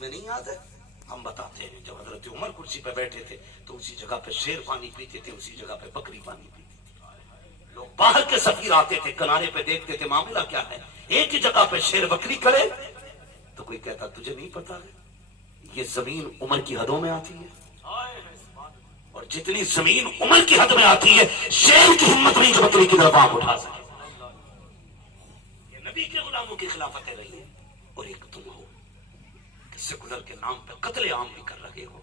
تمہیں نہیں یاد ہے؟ ہم بتاتے ہیں جب حضرت عمر کرسی پہ بیٹھے تھے تو اسی جگہ پہ شیر پانی پیتے تھے، اسی جگہ پہ بکری پانی پیتی تھی. لوگ باہر کے سفیر آتے تھے، کنارے پہ دیکھتے تھے معاملہ کیا ہے، ایک ہی جگہ پہ شیر بکری کرے تو کوئی کہتا تجھے نہیں پتا ہے یہ زمین عمر کی حدوں میں آتی ہے، اور جتنی زمین عمر کی حد میں آتی ہے شیر کی ہمت نہیں جو بکری کی طرف آنکھ اٹھا سکے. یہ نبی کے غلاموں کی خلافتیں رہی ہے، اور ایک تم ہو کہ سیکولر کے نام پہ قتل عام بھی کر رہے ہو،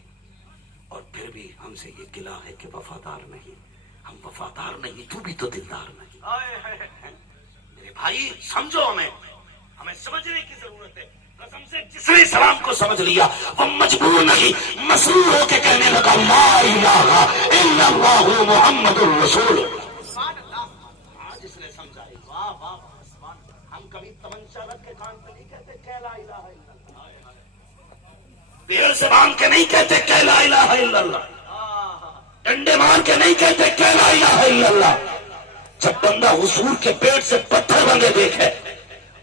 اور پھر بھی ہم سے یہ گلہ ہے کہ وفادار نہیں. ہم وفادار نہیں، تو بھی تو دلدار نہیں. میرے بھائی سمجھو، ہمیں سمجھنے کی ضرورت ہے. قسم سے جس نے اسلام کو سمجھ لیا وہ مجبور نہیں، مسرور ہو کے کہنے لگا لا الہ الا اللہ محمد الرسول. آج اس نے سمجھا، واہ واہ سبحان. ہم کبھی تمنچا رکھ کے کان پہ نہیں کہتے کہ لا الہ الا اللہ، پیر سے باندھ کے نہیں کہتے کہ لا الہ الا اللہ، ڈنڈے مار کے نہیں کہتے کہ لا الہ الا اللہ. جب بندہ حضور کے پیٹ سے پتھر بندے دیکھے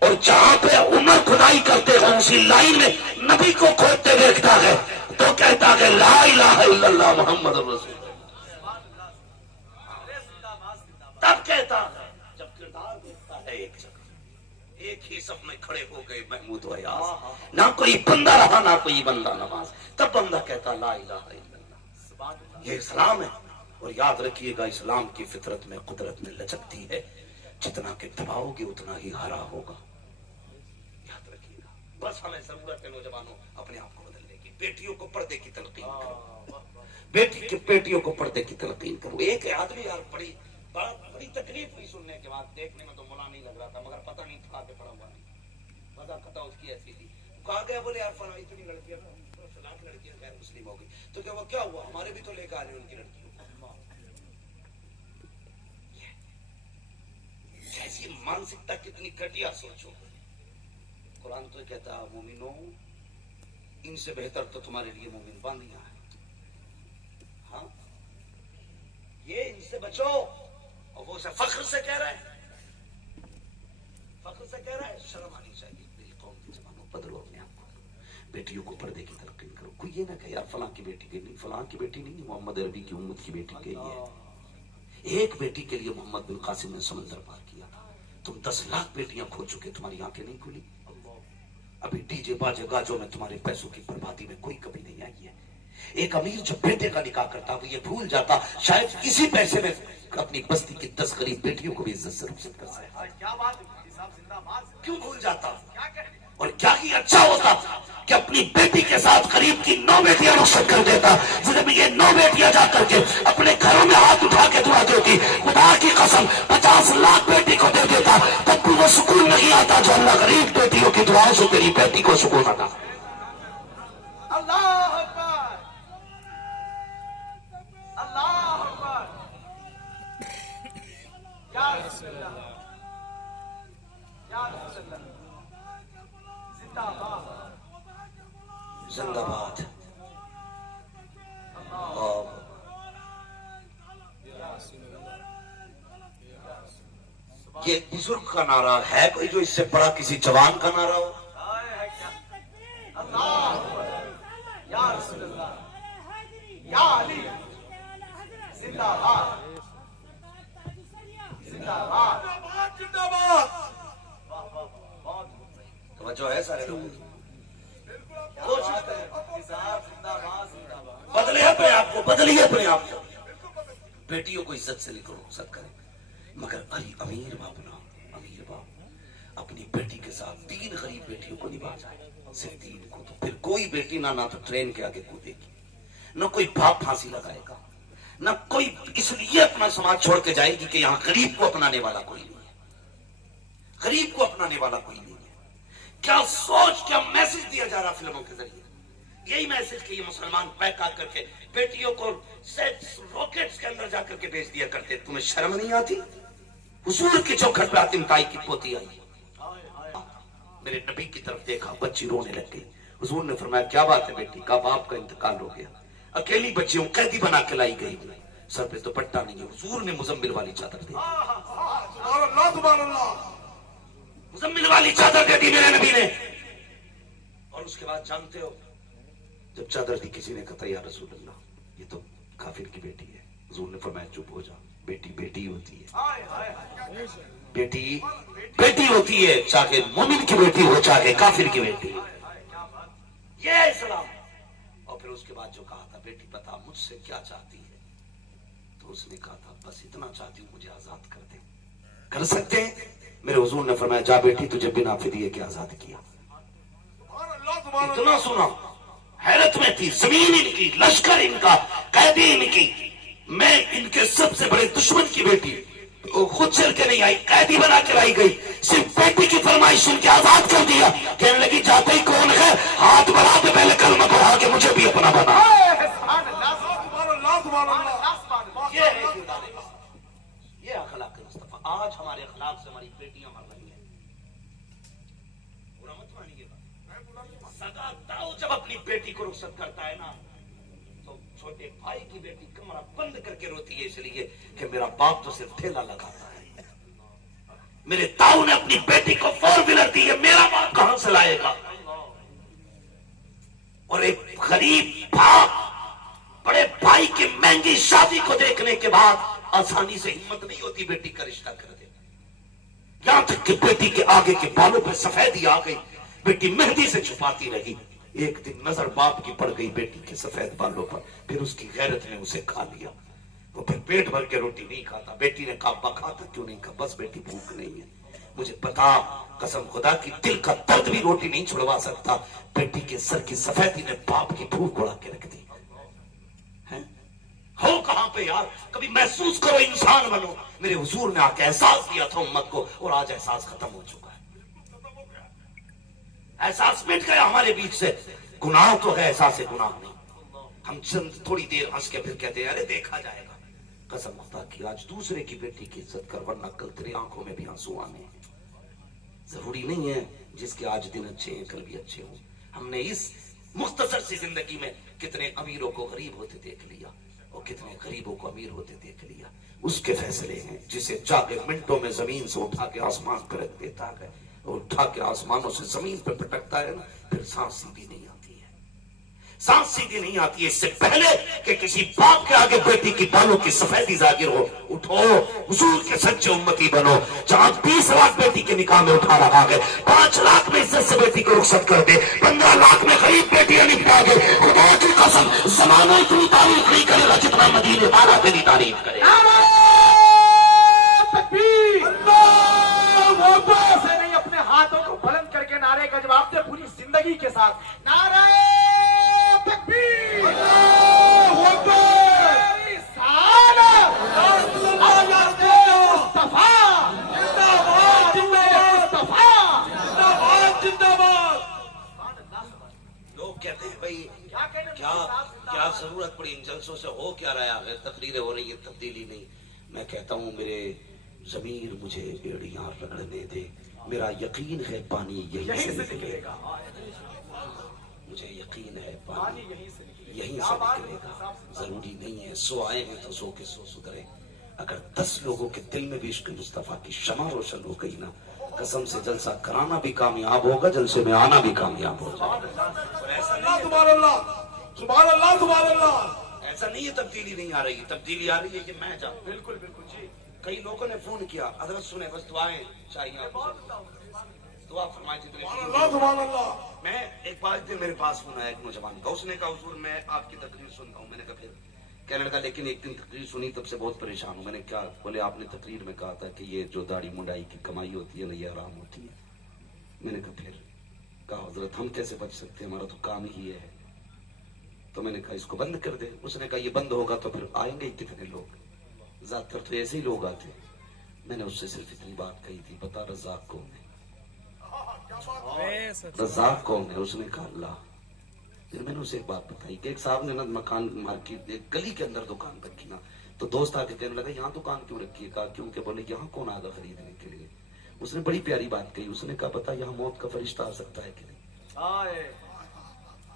اور جہاں پہ عمر کھدائی کرتے ہیں اسی لائن میں نبی کو کھودتے دیکھتا ہے تو کہتا ہے لا الہ الا اللہ محمد رسول. تب کہتا ہے جب کردار دیکھتا ہے ایک جگہ ایک ہی صف میں کھڑے ہو گئے محمود و ایاز، نہ کوئی بندہ رہا نہ کوئی بندہ نماز، تب بندہ کہتا لا الہ الا اللہ. یہ اسلام ہے. اور یاد رکھیے گا اسلام کی فطرت میں قدرت میں لچکتی ہے، جتنا کہ دباؤ گے اتنا ہی ہرا ہوگا. یاد رکھیے گا. بس ہمیں ضرورت ہے نوجوانوں اپنے آپ کو بدلنے کی. بیٹیوں کو پردے کی تلقین کرو، بیٹیوں کو پردے کی تلقین کرو. ایک آدمی یار بڑی تکلیف ہوئی سننے کے بعد، دیکھنے میں تو مولا نہیں لگ رہا تھا مگر پتہ نہیں تھا کہ پڑا ہوا نہیں، مزہ قطع اس کی ایسی تھی. کہا گیا بولے یار فلاں اتنی لڑکیاں 60 لڑکیاں غیر مسلم ہو گئی تو کیا وہ کیا ہوا، ہمارے بھی تو لے کے آ رہے ان کی لڑکیوں. ایسی مانسکتا کتنی گھٹیا سوچو. قرآن تو کہتا ہے مومنوں ان سے بہتر تو تمہارے لیے مومن باندیاں ہیں. ہاں یہ ان سے بچو. اور وہ فخر سے کہہ رہے ہیں، فخر سے کہہ رہے ہیں. شرم آنی چاہیے. میری قوم کی زبانوں بدلو اپنے آپ کو. بیٹیوں کو پردے کی تلقین کرو. کوئی یہ نہ کہ یار فلاں کی بیٹی کی نہیں، فلاں کی بیٹی نہیں، محمد عربی کی امت کی بیٹی کے لیے. ایک بیٹی کے لیے محمد بن قاسم نے سمندر پار کیا. تم 10 لاکھ بیٹیاں کھو چکے، تمہاری آنکھیں نہیں کھلی. ابھی ڈی جے باجے گاجوں میں تمہارے پیسوں کی بربادی میں کوئی کمی نہیں آئی ہے. ایک امیر جب بیٹے کا نکاح کرتا وہ یہ بھول جاتا شاید اسی پیسے میں اپنی بستی کی 10 غریب بیٹیوں کو بھی عزت سے رخصت کر سکتا. کیوں بھول جاتا؟ اور کیا ہی اچھا ہوتا کہ اپنی بیٹی کے ساتھ قریب کی 9 بیٹیاں رخصت کر دیتا. جب یہ 9 بیٹیاں جا کر کے اپنے گھروں میں ہاتھ اٹھا کے دعا دیتی، خدا کی قسم 50 لاکھ بیٹی کو دے دیتا تب بھی وہ سکون نہیں آتا جو اللہ غریب بیٹیوں کی دعاؤں سے تیری بیٹی کو سکون آتا. اللہ اکبر، اللہ اکبر، یا رسول اللہ، یا رسول اللہ. زندہ باد، زندہ باد. یہ بزرگ کا نعرہ ہے کوئی جو اس سے بڑا کسی جوان کا نعرہ ہو؟ اللہ اکبر، یا رسول اللہ، یا علی، زندہ باد، زندہ باد، زندہ باد. واہ واہ بہت توجہ ہے سارے لوگ؟ بدلے اپنے آپ کو، بدلیے اپنے آپ کو. بیٹیوں کو عزت سے لکھو، عزت کریں. مگر امیر باپ نہ، امیر باپ اپنی بیٹی کے ساتھ 3 غریب بیٹیوں کو نبھا جائے، صرف 3 کو، تو پھر کوئی بیٹی نہ تو ٹرین کے آگے کودے گی، نہ کوئی باپ پھانسی لگائے گا، نہ کوئی اس لیے اپنا سماج چھوڑ کے جائے گی کہ یہاں غریب کو اپنانے والا کوئی نہیں ہے. غریب کو اپنانے والا کوئی نہیں ہے. کیا سوچ، کیا میسج دیا جا رہا فلموں کے ذریعے؟ یہی میسج کہ یہ مسلمان پیک آ کر کے بیٹیوں کو راکٹس کے اندر جا کر کے بھیج دیا کرتے. تمہیں شرم نہیں آتی؟ حضور کی چوکھٹ پہ آتم تائی کی پوتی آئی، میرے نبی کی طرف دیکھا، بچی رونے لگ گئی. حضور نے فرمایا کیا بات ہے بیٹی؟ کا باپ کا انتقال ہو گیا، اکیلی بچی ہوں، قیدی بنا کے لائی گئی، سر پہ دوپٹہ نہیں ہے. حضور نے مزمل والی چادر دے دی. مزمل والی چادر دے دی میرے نبی نے. اور اور اس کے بعد جانتے ہو جب چادر دی کسی نے کہا یا رسول اللہ یہ تو کافر کی بیٹی ہے، حضور نے فرمایا چپ ہو جا، بیٹی بیٹی ہوتی ہے، بیٹی بیٹی ہوتی ہے، چاہے مومن کی بیٹی ہو چاہے کافر کی بیٹی ہو، یہ اسلام ہے۔ اور پھر اس کے بعد جو کہا تھا بیٹی بتا مجھ سے کیا چاہتی ہے، تو اس نے کہا تھا بس اتنا چاہتی ہوں مجھے آزاد کر دے۔ کر سکتے ہیں؟ میرے حضور نے فرمایا جا بیٹی تجھے بنا فدیے کے آزاد کیا۔ اتنا سنا حیرت میں تھی، زمین ان کی، لشکر ان کا، قیدی ان کی، میں ان کے سب سے بڑے دشمن کی بیٹی خود چل کے نہیں آئی، قیدی بنا کے لائی گئی، صرف بیٹی کی فرمائش سن کے آزاد کر دیا۔ کہنے لگی جاتے ہی کون ہے، ہاتھ بڑھا کے پہلے کلمہ پڑھا کے مجھے بھی اپنا بنا۔ یہ اخلاق مصطفیٰ۔ آج ہمارے اخلاق سے ہماری بیٹیاں مر رہی ہیں، برا مت مانیے گا۔ سگا تاؤ جب اپنی بیٹی کو رخصت کرتا ہے نا تو چھوٹے بھائی کی بیٹی کمرہ بند کر کے روتی ہے، اس لیے کہ میرا باپ تو صرف ٹھیلا لگاتا ہے، میرے تاؤ نے اپنی بیٹی کو 4 ویلر دی ہے، میرا باپ کہاں سے لائے گا؟ اور ایک غریب باپ بڑے بھائی کی مہنگی شادی کو دیکھنے کے بعد آسانی سے ہمت نہیں ہوتی بیٹی کا رشتہ کر دے، یہاں تک کہ بیٹی کے آگے کے بالوں پہ سفیدی آ گئی، بیٹی مہندی سے چھپاتی رہی، ایک دن نظر باپ کی پڑ گئی بیٹی کے سفید بالوں پر، پھر اس کی غیرت نے اسے کھا لیا، وہ پھر پیٹ بھر کے روٹی نہیں کھاتا۔ بیٹی نے کہا ابا کھاتا کیوں نہیں؟ کہا بس بیٹی بھوک نہیں ہے، مجھے پتا قسم خدا کی دل کا درد بھی روٹی نہیں چھڑوا سکتا۔ بیٹی کے سر کی سفیدی نے باپ کی بھوک بڑھا کے رکھ دی۔ ہو کہاں پہ یار؟ کبھی محسوس کرو، انسان بنو۔ میرے حضور نے آ کے احساس دیا تھا امت کو، اور آج احساس ختم ہو چکا ہے، احساس مٹ گیا ہمارے بیچ سے۔ گناہ تو ہے، احساس گناہ نہیں۔ ہم چند تھوڑی دیر ہنس کے پھر کہتے ہیں ارے دیکھا جائے گا۔ قسم خدا کی آج دوسرے کی بیٹی کی عزت کر، ورنہ کل تیری آنکھوں میں بھی آنسو آنے ہیں۔ ضروری نہیں ہے جس کے آج دن اچھے ہیں کل بھی اچھے ہوں۔ ہم نے اس مختصر سی زندگی میں کتنے امیروں کو غریب ہوتے دیکھ لیا اور کتنے غریبوں کو امیر ہوتے دیکھ لیا۔ اس کے فیصلے ہیں جسے چاہے منٹوں میں زمین سے اٹھا کے آسمان پہ رکھ دیتا ہے، اور اٹھا کے آسمانوں سے زمین پہ پٹکتا ہے نا، پھر سانس سیدھی نہیں آتی ہے، سانس سیدھی نہیں آتی ہے۔ اس سے پہلے کہ کسی باپ کے آگے بیٹی کی بالوں کی سفیدی ظاہر ہو، اٹھو حضور کے سچے امتی بنو۔ جہاں 20 لاکھ بیٹی کے نکاح میں اٹھا رہا ہے، 5 لاکھ میں عزت سے بیٹی کو رخصت کر دے، 15 لاکھ میں غریب بیٹیاں نپٹا دے، خدا کی قسم زمانہ اتنی تعریف نہیں کرے گا جتنا مدینے والا تیری تعریف کرے۔ سے نہیں اپنے ہاتھوں کو بلند کر کے نعرے کا جواب دے پوری زندگی کے ساتھ، نعرہ تکبیر، اللہ اکبر، رسالت، مصطفیٰ، زندہ باد۔ لوگ کہتے ہیں بھائی کیا ضرورت پڑی ان جلسوں سے، ہو کیا رہا ہے؟ تقریریں ہو رہی ہے، تبدیلی نہیں۔ میں کہتا ہوں میرے ضمیر مجھے بیڑیاں رگڑنے دے، میرا یقین ہے پانی یہیں سے نکلے گا، مجھے یقین ہے پانی یہیں سے نکلے گا۔ ضروری نہیں ہے 100 آئے ہیں تو 100 کے 100 سدھرے۔ اگر 10 لوگوں کے دل میں بھی عشق مصطفیٰ کی شمع روشن ہو گئی نا، قسم سے جلسہ کرانا بھی کامیاب ہوگا، جلسے میں آنا بھی کامیاب ہو جائے گا۔ سبحان اللہ، سبحان اللہ، سبحان اللہ۔ ایسا نہیں ہے تبدیلی نہیں آ رہی، تبدیلی آ رہی ہے کہ میں جاؤں۔ بالکل بالکل جی۔ کئی لوگوں نے فون کیا، حضرت سنیں بس دعائیں چاہیے آپ کو، دعا فرمائے جتنے۔ سبحان اللہ۔ میں ایک بار دن میرے پاس فون آیا ایک نوجوان کا، اس نے کہا حضور میں آپ کی تقریر سنتا ہوں۔ میں نے کہا پھر؟ کہنے لگا لیکن ایک دن تقریر سنی تب سے بہت پریشان ہوں۔ میں نے کیا؟ بولے آپ نے تقریر میں کہا تھا کہ یہ جو داڑھی منڈائی کی کمائی ہوتی ہے نا یہ حرام ہوتی ہے۔ میں نے کہا پھر؟ کہا حضرت ہم کیسے بچ سکتے ہیں، ہمارا تو کام ہی ہے۔ تو میں نے کہا اس کو بند کر دے۔ اس نے کہا یہ بند ہوگا تو پھر آئیں گے کتنے لوگ؟ زیادہ تر تو ایسے ہی لوگ آتے۔ میں نے اس سے صرف اتنی بات کہی تھی، بتا رزاق کون ہے؟ رزاق کون ہے؟ اس نے کہا اللہ۔ پھر میں نے اسے ایک بات بتائی کہ ایک صاحب نے نا مکان مارکیٹ ایک گلی کے اندر دکان رکھی نا، تو دوست آ کے کہنے لگا یہاں دکان کیوں رکھی ہے؟ کہا کیونکہ بولے یہاں کون آگا خریدنے کے لیے؟ اس نے بڑی پیاری بات کہی، اس نے کہا بتا یہاں موت کا فرشتہ آ سکتا ہے کہ نہیں؟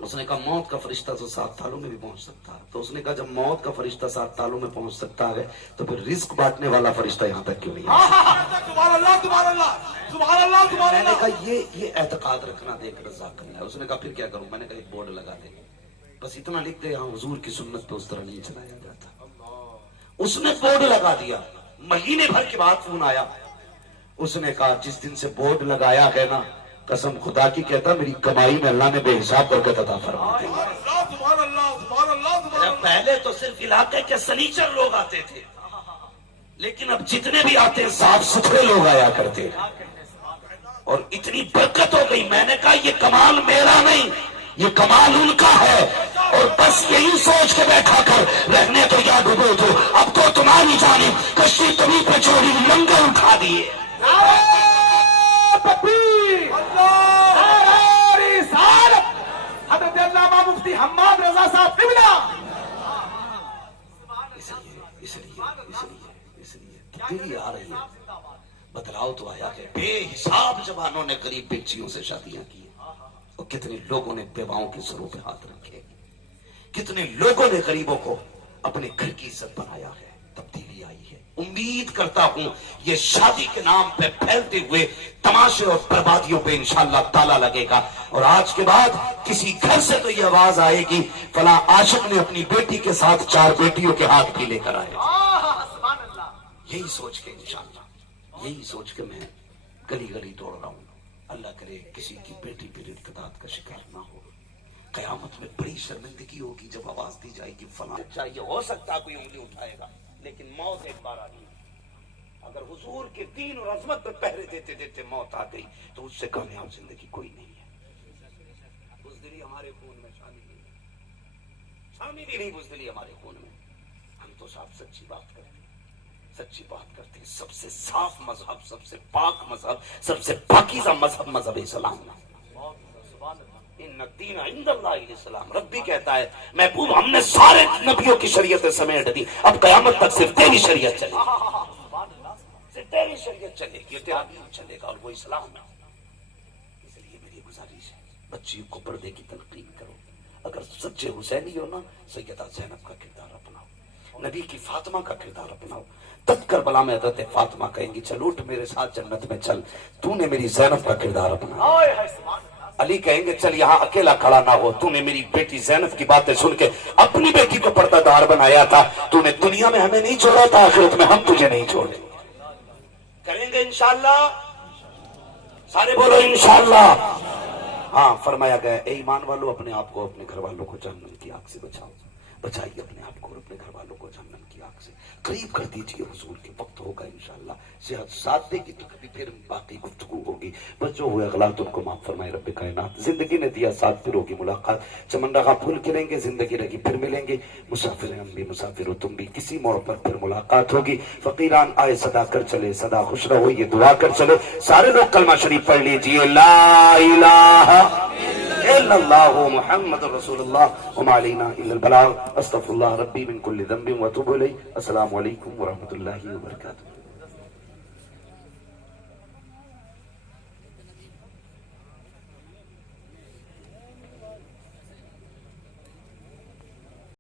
اس نے کہا موت کا فرشتہ تو 7 تالوں میں بھی پہنچ سکتا ہے. تو اس نے کہا جب موت کا فرشتہ 7 تالوں میں پہنچ سکتا ہے تو پھر رزق بانٹنے والا فرشتہ یہاں تک کیوں نہیں آیا؟ سبحان اللہ سبحان اللہ سبحان اللہ سبحان میں نے اللہ. کہا یہ اعتقاد رکھنا دیکھ رضا کرنا ہے. اس نے کہا پھر کیا کروں؟ میں نے کہا ایک بورڈ لگا دے, بس اتنا لکھ دے یہاں حضور کی سنت پہ اس طرح نہیں چلایا جاتا. اس نے بورڈ لگا دیا. مہینے بھر کے بعد فون آیا. اس نے کہا جس دن سے بورڈ لگایا ہے نا, قسم خدا کی کہتا میری کمائی میں اللہ نے بے حساب برکت عطا فرما دی. سبحان اللہ سبحان اللہ سبحان اللہ. پہلے تو صرف علاقے کے سنیچر لوگ آتے تھے, لیکن اب جتنے بھی آتے ہیں صاف ستھرے لوگ آیا کرتے ہیں, اور اتنی برکت ہو گئی. میں نے کہا یہ کمال میرا نہیں, یہ کمال ان کا ہے, اور بس یہی سوچ کے بیٹھا کر رہنے تو یا ڈوبو تو اب تو تمہاری جانب کشتی تمہیں پہ چھوڑی لنگر اٹھا دیے. تکبیر نعرہ رسالت. حضرت علامہ مفتی حماد رضا صاحب قبلہ. اس لیے تبدیلی آ رہی ہے, بدلاؤ تو آیا ہے. بے حساب جوانوں نے غریب بیٹیوں سے شادیاں کی, اور کتنے لوگوں نے بیواؤں کے سروں پہ ہاتھ رکھے, کتنے لوگوں نے غریبوں کو اپنے گھر کی عزت بنایا ہے. تبدیلی آئی ہے. امید کرتا ہوں یہ شادی کے نام پہ پھیلتے ہوئے تماشے اور بربادیوں پہ انشاءاللہ تالا لگے گا, اور آج کے بعد کسی گھر سے تو یہ آواز آئے گی فلاں عاشق نے اپنی بیٹی کے ساتھ 4 بیٹیوں کے ہاتھ بھی لے کر آئے. یہی سوچ کے انشاءاللہ, یہی سوچ کے میں گلی گلی دوڑ رہا ہوں. اللہ کرے کسی کی بیٹی پھر ارتداد کا شکار نہ ہو. قیامت میں بڑی شرمندگی ہوگی جب آواز دی جائے گی فلاں چاہیے. ہو سکتا ہے کوئی انگلی اٹھائے گا, لیکن موت ایک بار آنی ہے. اگر حضور کے دین اور عظمت پہ پہرے دیتے دیتے موت آ گئی تو اس سے کامیاب زندگی کوئی نہیں ہے. بزدلی ہمارے خون میں شامل نہیں ہے, شامل ہی نہیں بزدلی ہمارے خون میں. ہم تو صاف سچی بات کرتے ہیں, سچی بات کرتے ہیں. سب سے صاف مذہب, سب سے پاک مذہب, سب سے پاکیزہ مذہب مذہب اسلام ہے. ان الدین عند اللہ الاسلام. ربی کہتا ہے محبوب ہم نے سارے نبیوں کی شریعتیں سمیٹ دی, اب قیامت تک صرف تیری شریعت چلے گی, صرف تیری شریعت چلے گی, تیرا دین چلے گا, اور وہ اسلام ہے. اس لیے میری گزارش ہے بچیوں کو پردے کی تلقین کرو. اگر سچے حسینی ہو نا, سیدہ زینب کا کردار اپناؤ, نبی کی فاطمہ کا کردار اپناؤ. تب کربلا میں حضرت فاطمہ کہیں گی چل اٹھ میرے ساتھ جنت میں چل, تو نے میری زینب کا کردار اپنایا. علی کہیں گے چل یہاں اکیلا کھڑا نہ ہو, تو نے میری بیٹی زینب کی باتیں سن کے اپنی بیٹی کو پردہ دار بنایا تھا, تو نے دنیا میں ہمیں نہیں چھوڑا تھا, آخرت میں ہم تجھے نہیں چھوڑیں. کریں گے انشاءاللہ, سارے بولو انشاءاللہ. ہاں فرمایا گیا اے ایمان والو اپنے آپ کو اپنے گھر والوں کو جہنم کی آگ سے بچاؤ. بچائیے اپنے آپ کو اور اپنے گھر والوں کو جہنم کی آگ سے قریب کر دیجیے حضور کے. وقت ہوگا انشاءاللہ صحت ساتھ دے گی تو کبھی پھر باقی گفتگو ہوگی. بس جو ہوئے اغلاط ان کو معاف فرمائے رب کائنات. زندگی نے دیا ساتھ, پھر ہوگی ملاقات. چمن رخا پھول کھلیں گے, زندگی رہی پھر ملیں گے. مسافر ہیں ہم بھی, مسافر ہو تم بھی, کسی موڑ پر پھر ملاقات ہوگی. فقیران آئے صدا کر چلے, صدا خوش رہو یہ دعا کر چلے. سارے لوگ کلمہ شریف پڑھ لیجیے, لا الہ الا اللہ محمد رسول اللہ وما علینا الا البلاغ. استغفر اللہ ربی من کل ذنب واتوب الیہ. السلام علیکم ورحمۃ اللہ وبرکاتہ.